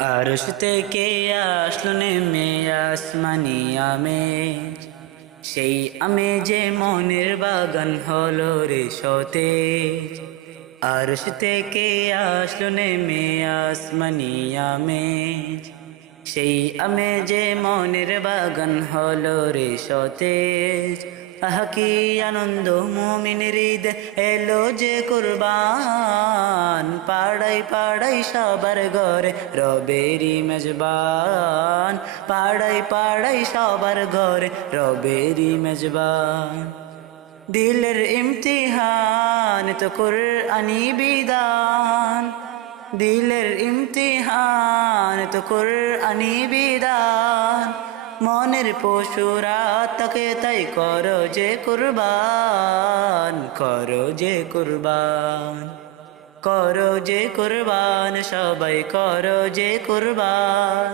আরশ থেকে আসলো নেমে আসমানি আমেজ, সেই আমেজে মনের বাগান হলো রে সতেজ। আরশ থেকে আসলো নেমে আসমানি আমেজ, সেই আমেজে মনের বাগান হলো রে সতেজ। আহ কি আনন্দ মুমিন হৃদ এলো যে কুরবান, পাড়াই পাড়াই সবার ঘরে রবেরি মেজবান, পাড়াই পাড়াই সবার ঘরে রবেরি মেজবান। দিলের ইমতিহান তো কুরআনি বিধান, দিলের ইমতিহান তো কুরআনি বিধান। মনের পশুরা তাকে তাই করো যে কুরবান, করো যে কুরবান, করো যে কুরবান, সবাই করো যে কুরবান।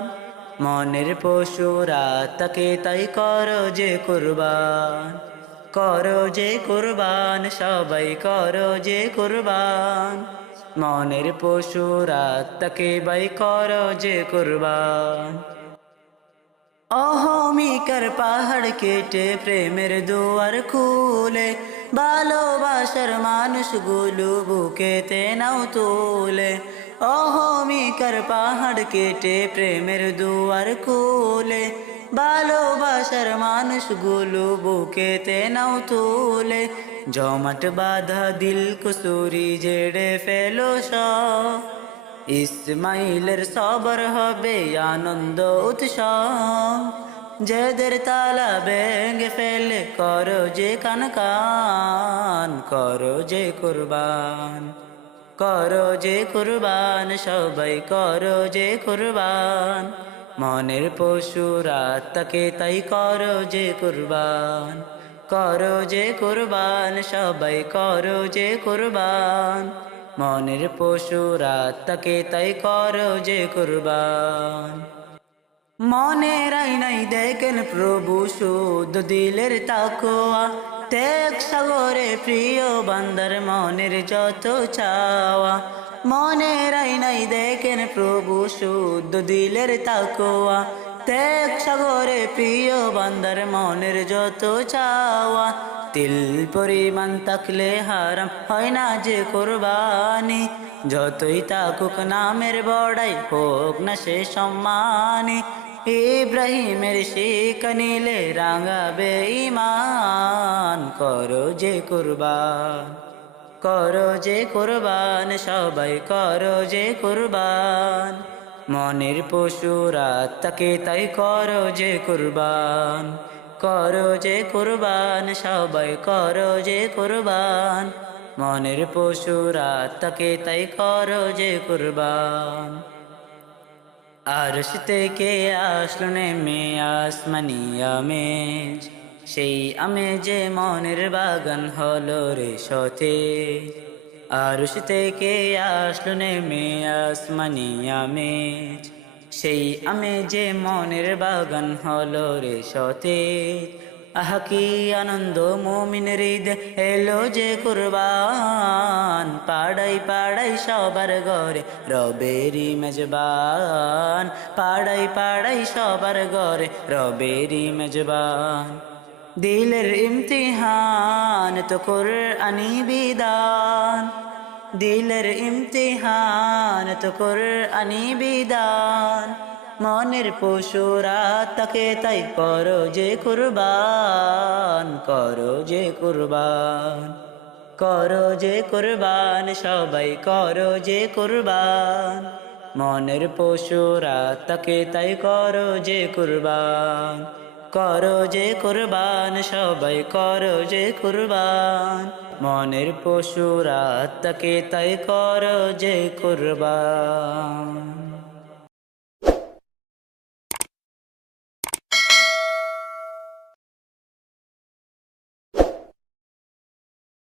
মনের পশুরা তাকে তাই করো যে কুরবান, করো যে কুরবান, সবাই করো যে কুরবান। মনের পশুরা তাকে বাই করো যে কুরবান। অহমিকার পাহাড় কেটে প্রেমের দুয়ার খুলে, ভালোবাসার মানুষগুলো বুকেতে নাও তোলে। অহমিকার পাহাড় কেটে প্রেমের দুয়ার খুলে, ভালোবাসার মানুষগুলো বুকেতে নাও তোলে। জমাট বাঁধা দিল কুসুরি জেড়ে ফেলো সব, ইসমাইলের সবর হবে আনন্দ উৎসব। যাদের তালা ভেঙে ফেলে করো যে কান কান, করো যে কুরবান, করো যে কুরবান, সবাই করো যে কুরবান। মনের পশুরা তাকে তাই করো যে কুরবান, করো যে কুরবান, সবাই করো যে কুরবান। মনের পশুরা তাকে তাই করো যে কুরবান। মনের আইনাই দেখেন প্রভু শুদ্ধ দিলের তাকওয়া, ত্যাগ সাগরে প্রিয় বান্দার মনের যত চাওয়া। মনের আইনাই দেখেন প্রভু শুদ্ধ দিলের তাকওয়া, ত্যাগ সাগরে প্রিয় বান্দার মনের যত চাওয়া। তিল পরিমাণ তাকলে হারাম হয় না যে কুরবানি, যতই তাকুক নামের বড়াই হোক না সে সম্মানী। ইব্রাহিমের শিক্ষা নিলে রাঙাবে ঈমান, করো যে কুরবান, করো যে কুরবান, সবাই করো যে কুরবান। মনের পশুরা তাকে তাই করো যে কুরবান, করো যে কুরবান, সবাই করো যে কুরবান। মনের পশুরা তাকে তাই করো যে কুরবান। আরশ থেকে আসলো নেমে আসমানি আমেজ, সেই আমেজে মনের বাগান হলো রে সতেজ। আরশ থেকে আসলো নেমে আসমানি আমেজ, সেই আমেজে মনের বাগান হলো রে সতেজ। আহ কি আনন্দ মুমিন হৃদ এলো যে কুরবান, পাড়াই পাড়াই সবার ঘরে রবেরি মেজবান, পাড়াই পাড়াই সবার ঘরে রবেরি মেজবান। দিলের ইমতিহান তো কুরআনি বিধান, দিলের ইমতিহান তো কুরআনি বিধান। মনের পশুরা তাকে তাই করো যে কুরবান, করো যে কুরবান, করো যে কুরবান, সবাই করো যে কুরবান। মনের পশুরা তাকে তাই করো যে কুরবান, করো যে কুরবান, সবাই করো যে কুরবান। মনের পশুরা তাকে তাই করো যে কুরবান।